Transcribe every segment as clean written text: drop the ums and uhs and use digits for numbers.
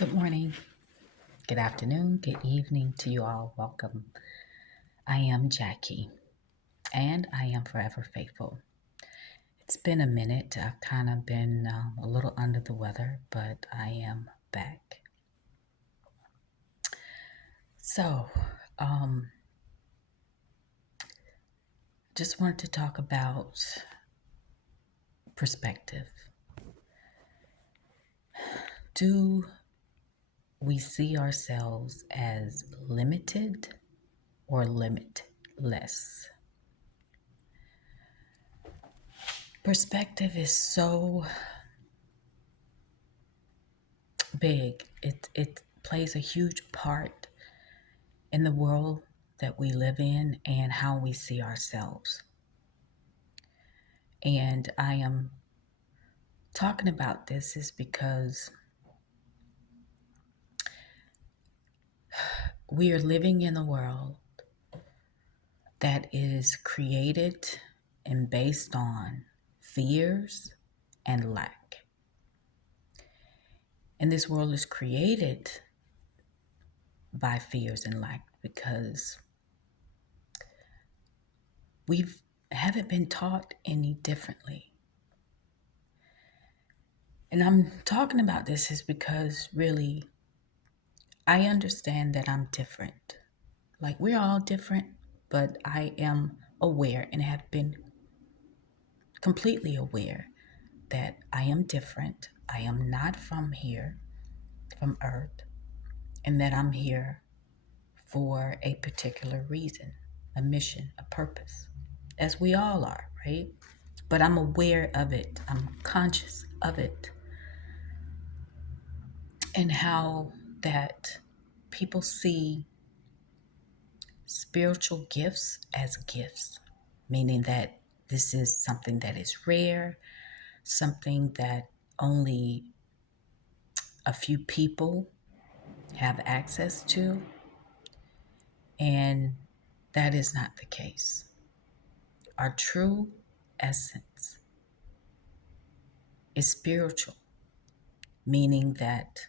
Good morning, good afternoon, good evening to you all. Welcome. I am Jackie, and I am forever faithful. It's been a minute. I've kind of been a little under the weather, but I am back. So, um, just wanted to talk about perspective. Do we see ourselves as limited or limitless? Perspective is so big. It plays a huge part in the world that we live in and how we see ourselves. And I am talking about this is because we are living in a world that is created and based on fears and lack. And this world is created by fears and lack because we haven't been taught any differently. And I'm talking about this is because really I understand that I'm different. Like we're all different, but I am aware and have been completely aware that I am different. I am not from here, from Earth, and that I'm here for a particular reason, a mission, a purpose, as we all are, right? But I'm aware of it, I'm conscious of it, and how that people see spiritual gifts as gifts, meaning that this is something that is rare, something that only a few people have access to, and that is not the case. Our true essence is spiritual, meaning that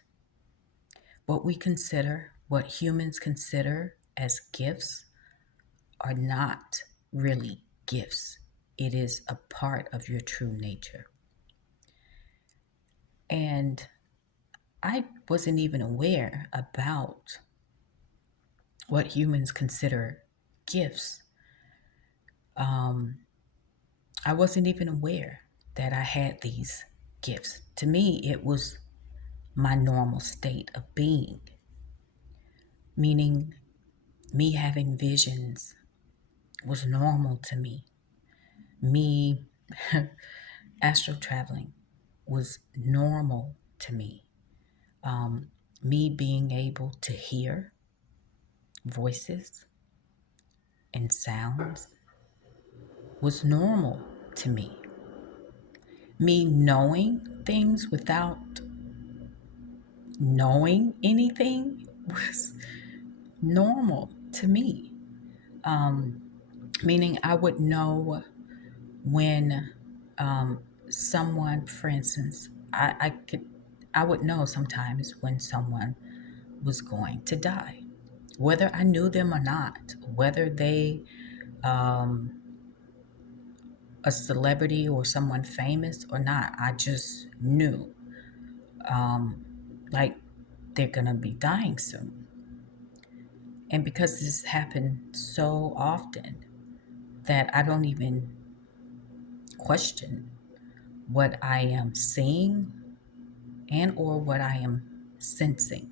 what humans consider as gifts, are not really gifts. It is a part of your true nature. And I wasn't even aware about what humans consider gifts. I wasn't even aware that I had these gifts. To me, it was my normal state of being, meaning me having visions was normal to me. Me astral traveling was normal to me. Me being able to hear voices and sounds was normal to me. Me knowing things without knowing anything was normal to me. Meaning I would know when someone, for instance, I would know sometimes when someone was going to die, whether I knew them or not, whether they a celebrity or someone famous or not. I just knew, like they're gonna be dying soon. And because this happened so often that I don't even question what I am seeing and or what I am sensing.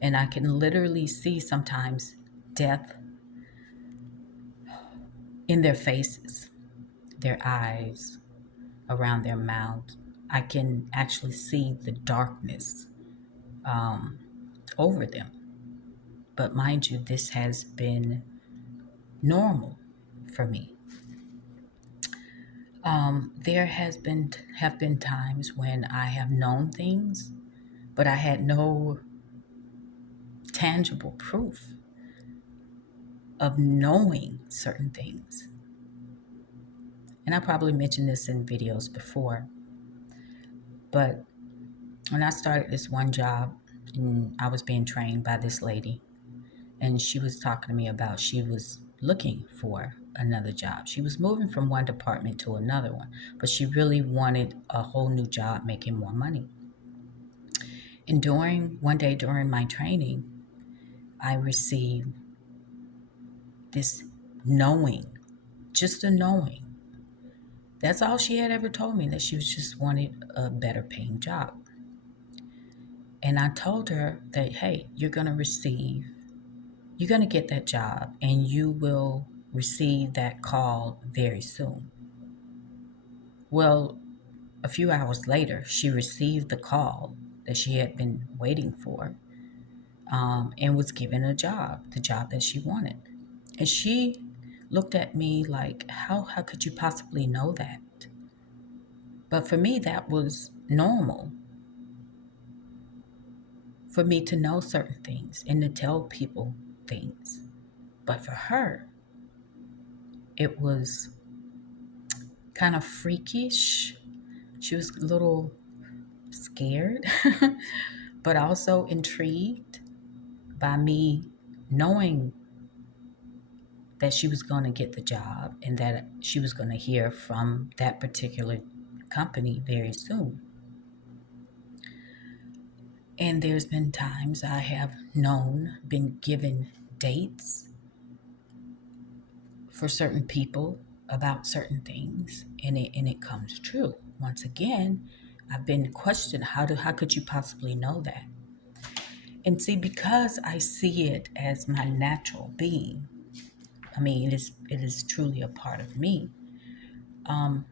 And I can literally see sometimes death in their faces, their eyes, around their mouths. I can actually see the darkness over them. But mind you, this has been normal for me. There have been times when I have known things, but I had no tangible proof of knowing certain things. And I probably mentioned this in videos before, but when I started this one job, And I was being trained by this lady, and she was talking to me about she was looking for another job. She was moving from one department to another one, but she really wanted a whole new job making more money. And during one day during my training, I received this knowing, just a knowing. That's all she had ever told me, that she was just wanted a better paying job. And I told her that, hey, you're going to get that job and you will receive that call very soon. Well, a few hours later, she received the call that she had been waiting for, and was given a job, the job that she wanted. And she looked at me like, how could you possibly know that? But for me, that was normal for me to know certain things and to tell people things. But for her, it was kind of freakish. She was a little scared, but also intrigued by me knowing that she was going to get the job and that she was going to hear from that particular company very soon. And there's been times I have been given dates for certain people about certain things, and it comes true. Once again, I've been questioned, how could you possibly know that? And see, because I see it as my natural being, I mean, it is truly a part of me. Um,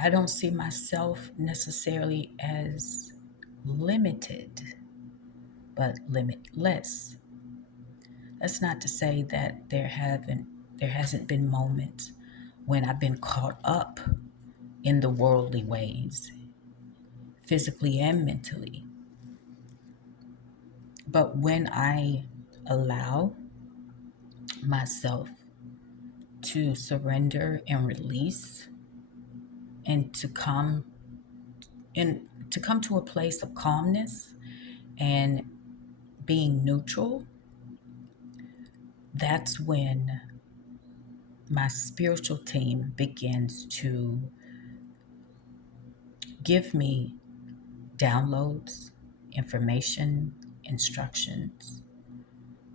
I don't see myself necessarily as limited, but limitless. That's not to say that there hasn't been moments when I've been caught up in the worldly ways, physically and mentally. But when I allow myself to surrender and release, and and to come to a place of calmness and being neutral, that's when my spiritual team begins to give me downloads, information, instructions,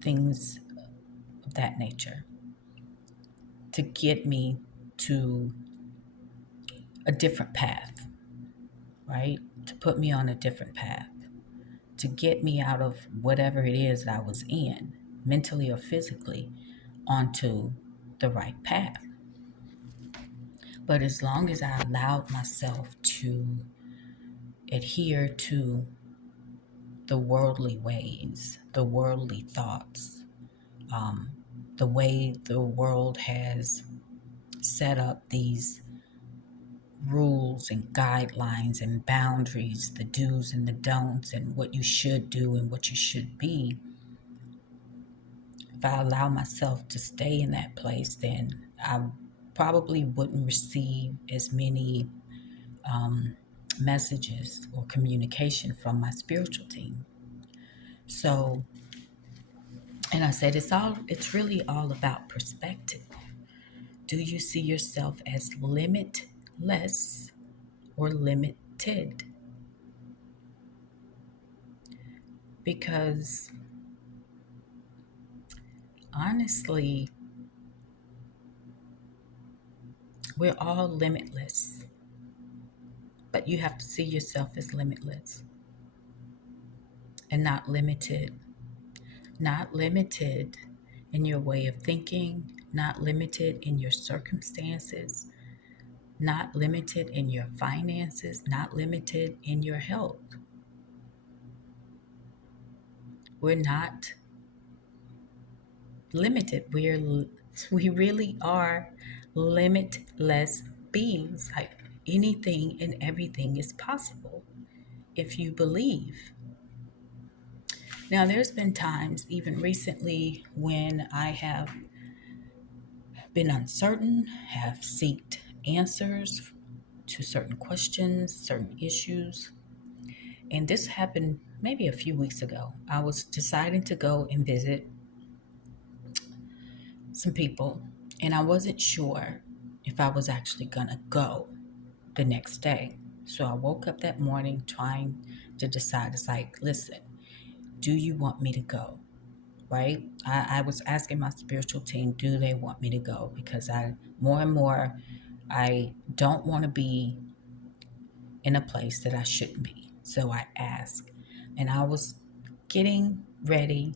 things of that nature, to get me to a different path, right? To put me on a different path, to get me out of whatever it is that I was in, mentally or physically, onto the right path. But as long as I allowed myself to adhere to the worldly ways, the worldly thoughts, um, the way the world has set up these rules and guidelines and boundaries, the do's and the don'ts, and what you should do and what you should be, if I allow myself to stay in that place, then I probably wouldn't receive as many um, messages or communication from my spiritual team. So, and I said, it's really all about perspective. Do you see yourself as limitless or limited? Because honestly, we're all limitless, but you have to see yourself as limitless and not limited. Not limited in your way of thinking, not limited in your circumstances, not limited in your finances, not limited in your health. We're not limited. We really are limitless beings. Like anything and everything is possible if you believe. Now, there's been times, even recently, when I have been uncertain, have sought answers to certain questions, certain issues. And this happened maybe a few weeks ago, I was deciding to go and visit some people, and I wasn't sure if I was actually gonna go the next day. So I woke up that morning trying to decide. It's like, listen, do you want me to go? Right? I was asking my spiritual team, do they want me to go? Because I more and more I don't want to be in a place that I shouldn't be. So I asked. And I was getting ready,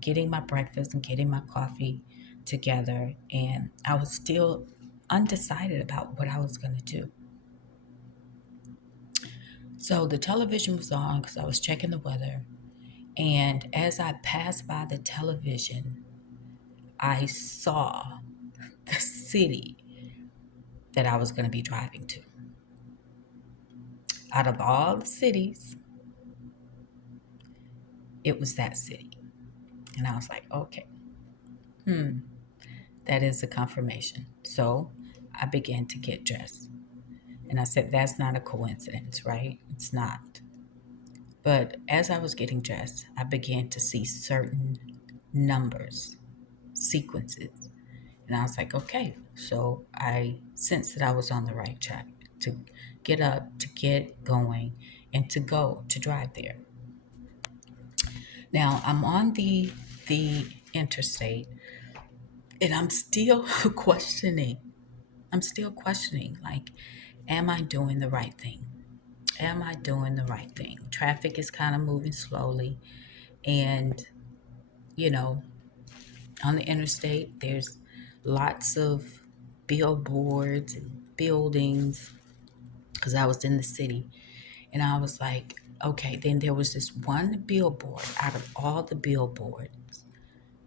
getting my breakfast and getting my coffee together. And I was still undecided about what I was going to do. So the television was on because I was checking the weather. And as I passed by the television, I saw the city that I was going to be driving to. Out of all the cities, it was that city. And I was like, okay, that is a confirmation. So I began to get dressed. And I said, that's not a coincidence, right? It's not. But as I was getting dressed, I began to see certain numbers, sequences. And I was like, okay. So I sensed that I was on the right track to get up, to get going, and to go to drive there. Now I'm on the interstate, and I'm still questioning. I'm still questioning, like, am I doing the right thing? Am I doing the right thing? Traffic is kind of moving slowly, and you know, on the interstate, there's lots of billboards and buildings because I was in the city, and I was like, okay. Then there was this one billboard out of all the billboards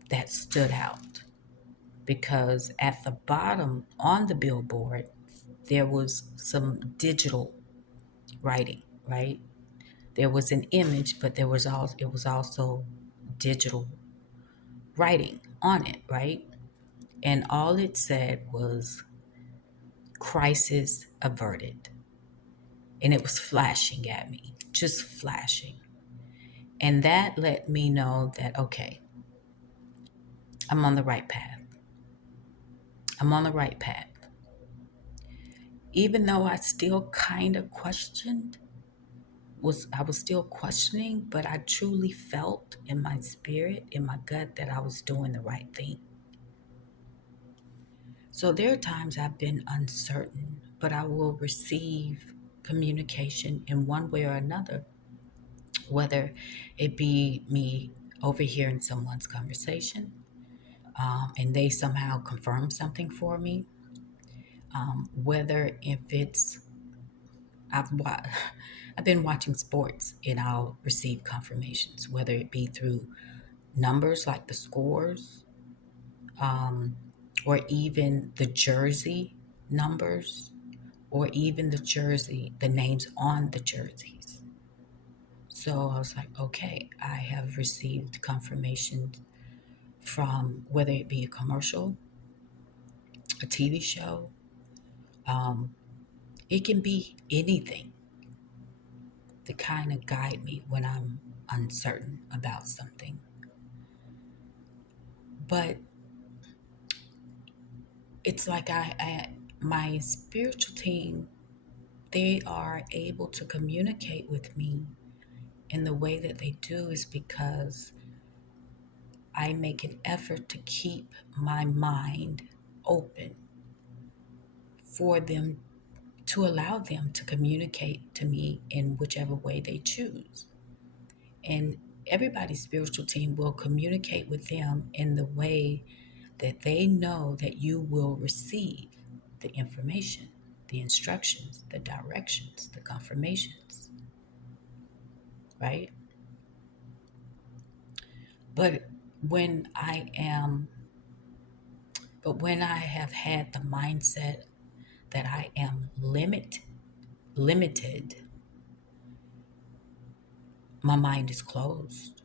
that stood out because at the bottom on the billboard there was some digital writing, right? There was an image, but it was also digital writing on it, right? And all it said was crisis averted. And it was flashing at me, just flashing. And that let me know that, okay, I'm on the right path. I'm on the right path. Even though I still kind of questioned, I was still questioning, but I truly felt in my spirit, in my gut, that I was doing the right thing. So there are times I've been uncertain, but I will receive communication in one way or another, whether it be me overhearing someone's conversation, and they somehow confirm something for me, whether if it's I've wa- I've been watching sports and I'll receive confirmations, whether it be through numbers like the scores, um, or even the jersey numbers, or even the names on the jerseys. So I was like, okay, I have received confirmation from whether it be a commercial, a TV show, um, it can be anything to kind of guide me when I'm uncertain about something. But it's like my spiritual team, they are able to communicate with me in the way that they do is because I make an effort to keep my mind open for them, to allow them to communicate to me in whichever way they choose. And everybody's spiritual team will communicate with them in the way that they know that you will receive the information, the instructions, the directions, the confirmations, right? But when I am, but when I have had the mindset that I am limited, my mind is closed.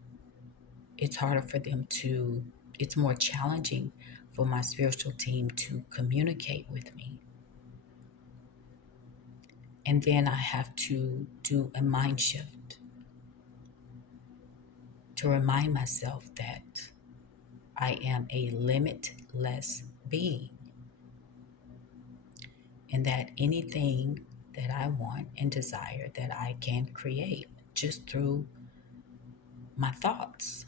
It's harder for them to, it's more challenging for my spiritual team to communicate with me. And then I have to do a mind shift. to remind myself that I am a limitless being and that anything that I want and desire that I can create just through my thoughts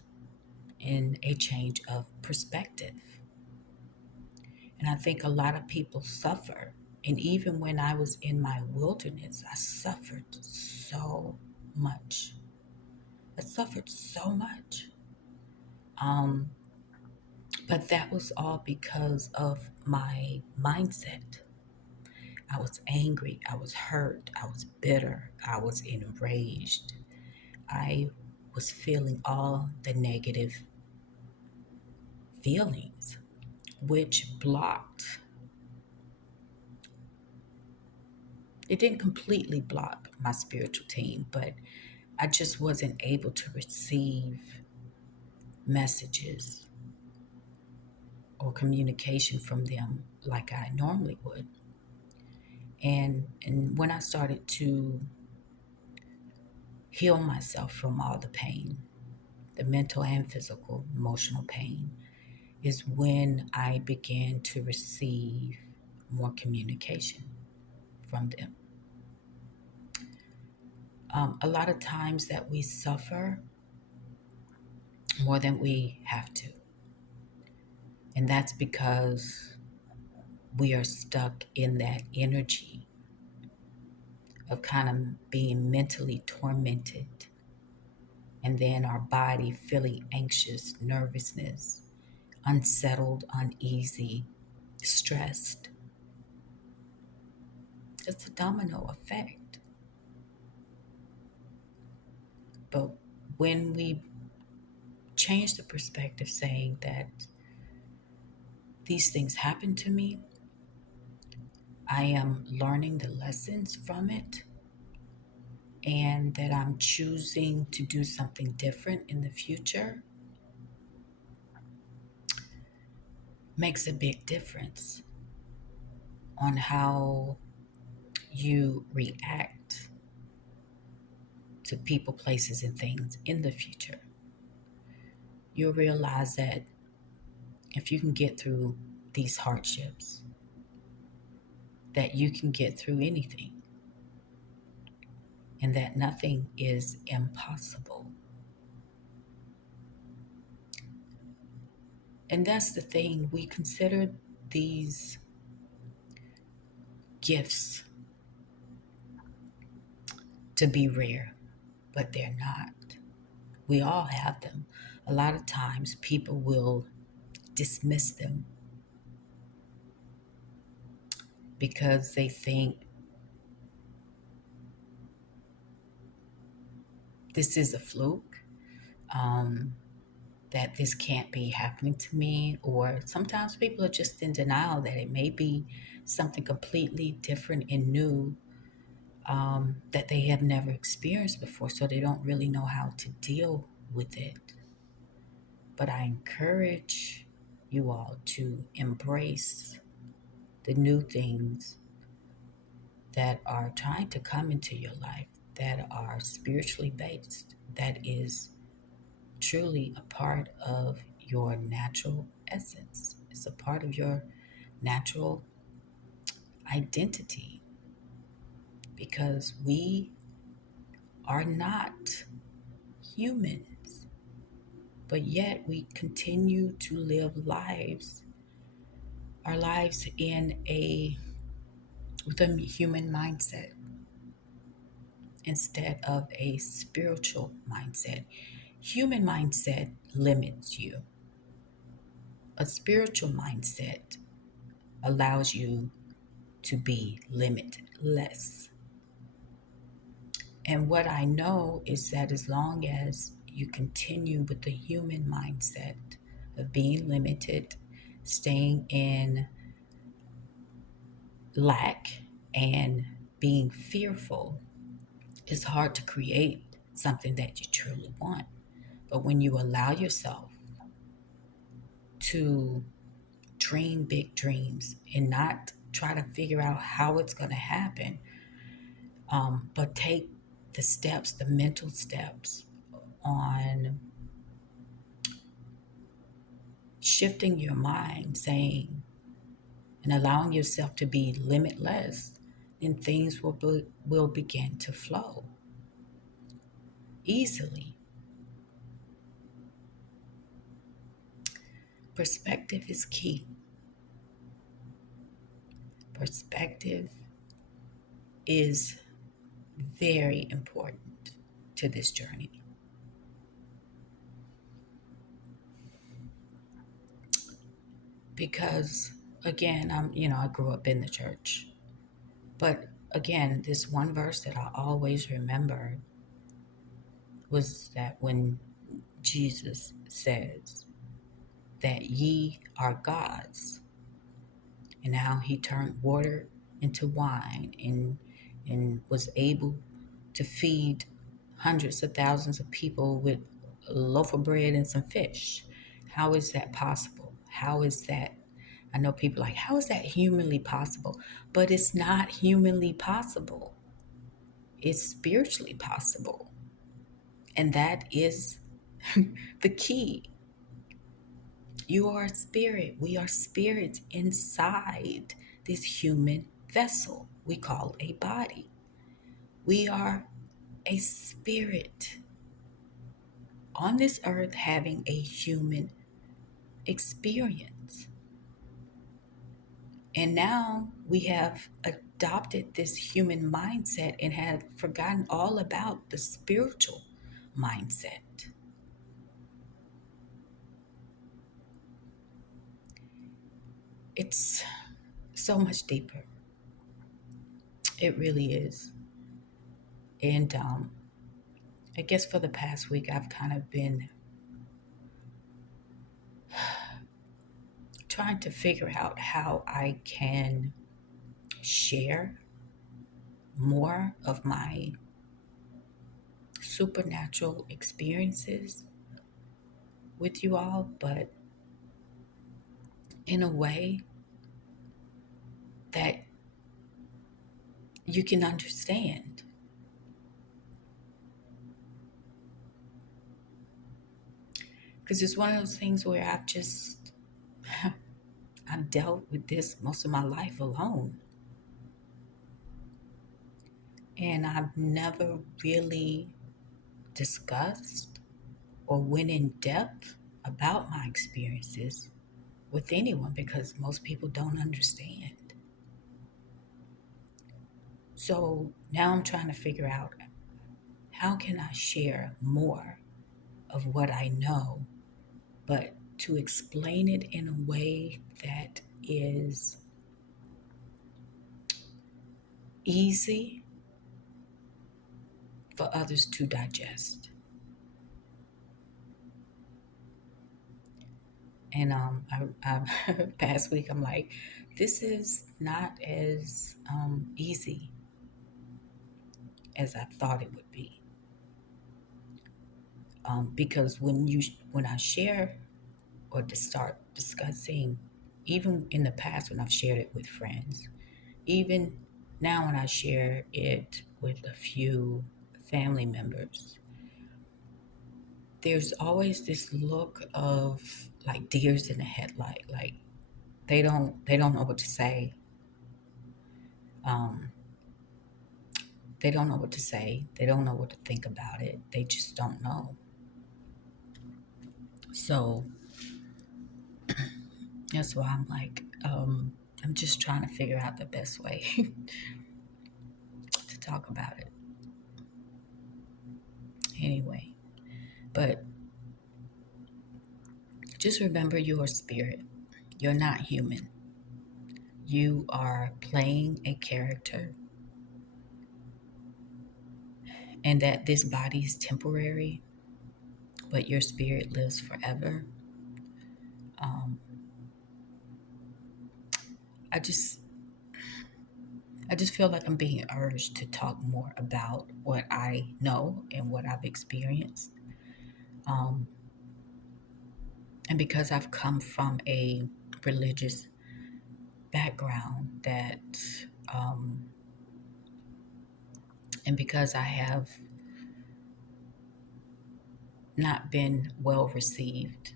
in a change of perspective. And I think a lot of people suffer. And even when I was in my wilderness, I suffered so much. I suffered so much. Um, but that was all because of my mindset. I was angry. I was hurt. I was bitter. I was enraged. I was feeling all the negative feelings, which blocked, it didn't completely block my spiritual team, but I just wasn't able to receive messages or communication from them like I normally would. And when I started to heal myself from all the pain, the mental and physical, emotional pain, is when I began to receive more communication from them. A lot of times that we suffer more than we have to. And that's because we are stuck in that energy of kind of being mentally tormented, and then our body feeling anxious, nervousness, unsettled, uneasy, stressed. It's a domino effect. But when we change the perspective, saying that these things happen to me, I am learning the lessons from it, and that I'm choosing to do something different in the future, makes a big difference on how you react to people, places, and things in the future. You'll realize that if you can get through these hardships, that you can get through anything and that nothing is impossible. And that's the thing, we consider these gifts to be rare, but they're not. We all have them. A lot of times people will dismiss them because they think this is a fluke, um, that this can't be happening to me, or sometimes people are just in denial that it may be something completely different and new, that they have never experienced before, so they don't really know how to deal with it. But I encourage you all to embrace the new things that are trying to come into your life, that are spiritually based, that is truly a part of your natural essence. It's a part of your natural identity because we are not humans, but yet we continue to live lives, our lives in a with a human mindset instead of a spiritual mindset. Human mindset limits you. A spiritual mindset allows you to be limitless. And what I know is that as long as you continue with the human mindset of being limited, staying in lack, and being fearful, it's hard to create something that you truly want. But when you allow yourself to dream big dreams and not try to figure out how it's going to happen, but take the steps, the mental steps on shifting your mind, saying, and allowing yourself to be limitless, then things will begin to flow easily. Perspective is key. Perspective is very important to this journey because, again, I grew up in the church, but again, this one verse that I always remember was that when Jesus says that ye are gods, and how he turned water into wine and was able to feed hundreds of thousands of people with a loaf of bread and some fish. How is that possible? How is that? I know people are like, how is that humanly possible? But it's not humanly possible. It's spiritually possible. And that is the key. You are a spirit. We are spirits inside this human vessel we call a body. We are a spirit on this earth having a human experience. And now we have adopted this human mindset and have forgotten all about the spiritual mindset. It's so much deeper. It really is. And I guess for the past week, I've kind of been trying to figure out how I can share more of my supernatural experiences with you all, but in a way that you can understand. Because it's one of those things where I've dealt with this most of my life alone. And I've never really discussed or went in depth about my experiences with anyone because most people don't understand. So now I'm trying to figure out how can I share more of what I know, but to explain it in a way that is easy for others to digest. And past week I'm like, this is not as easy as I thought it would be. Because when I share or to start discussing, even in the past when I've shared it with friends, even now when I share it with a few family members, there's always this look of like deers in the headlight, like they don't know what to say. Um, they don't know what to say. They don't know what to think about it. They just don't know. So that's why I'm like, I'm just trying to figure out the best way to talk about it. Anyway, but just remember you're a spirit. You're not human. You are playing a character, and that this body is temporary, but your spirit lives forever. Um, I just, I just feel like I'm being urged to talk more about what I know and what I've experienced. Um, and because I've come from a religious background, um, and because I have not been well received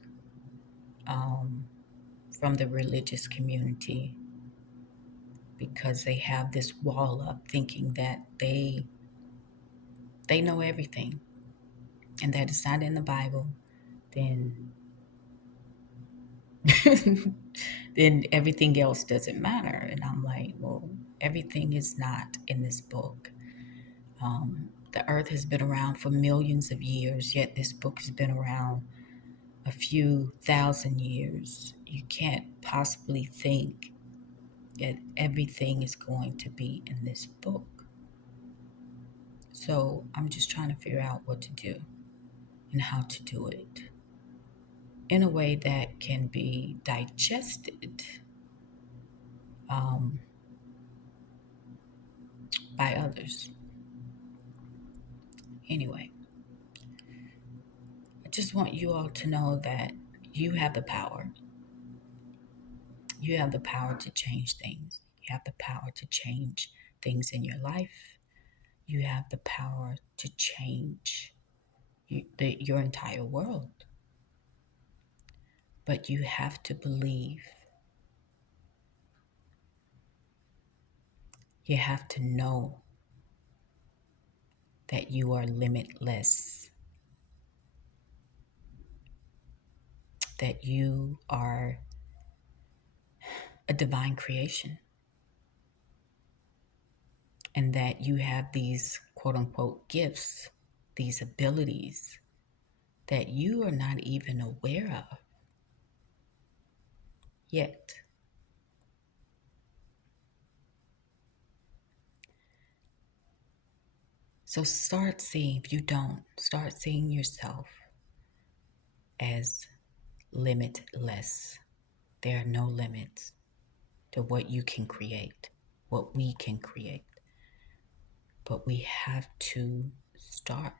um, from the religious community because they have this wall up thinking that they know everything and that it's not in the Bible, then then everything else doesn't matter. And I'm like, well, everything is not in this book. The earth has been around for millions of years, yet this book has been around a few thousand years. You can't possibly think that everything is going to be in this book. So I'm just trying to figure out what to do and how to do it in a way that can be digested um, by others. Anyway, I just want you all to know that you have the power. You have the power to change things. You have the power to change things in your life. You have the power to change your entire world. But you have to believe. You have to know that you are limitless, that you are a divine creation, and that you have these quote unquote gifts, these abilities that you are not even aware of yet. So start seeing, if you don't, start seeing yourself as limitless. There are no limits to what you can create, what we can create. But we have to start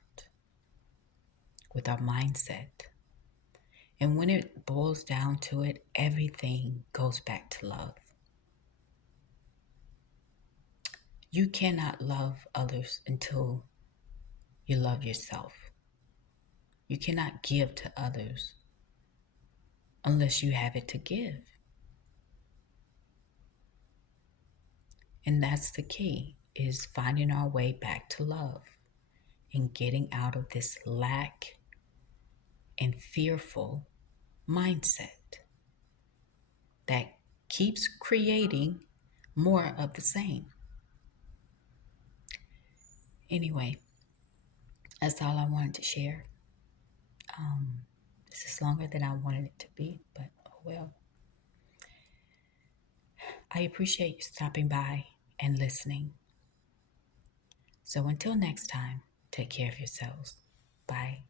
with our mindset. And when it boils down to it, everything goes back to love. You cannot love others until you love yourself. You cannot give to others unless you have it to give. And that's the key, is finding our way back to love and getting out of this lack and fearful mindset that keeps creating more of the same. Anyway, that's all I wanted to share. This is longer than I wanted it to be, but oh well. I appreciate you stopping by and listening. So until next time, take care of yourselves. Bye.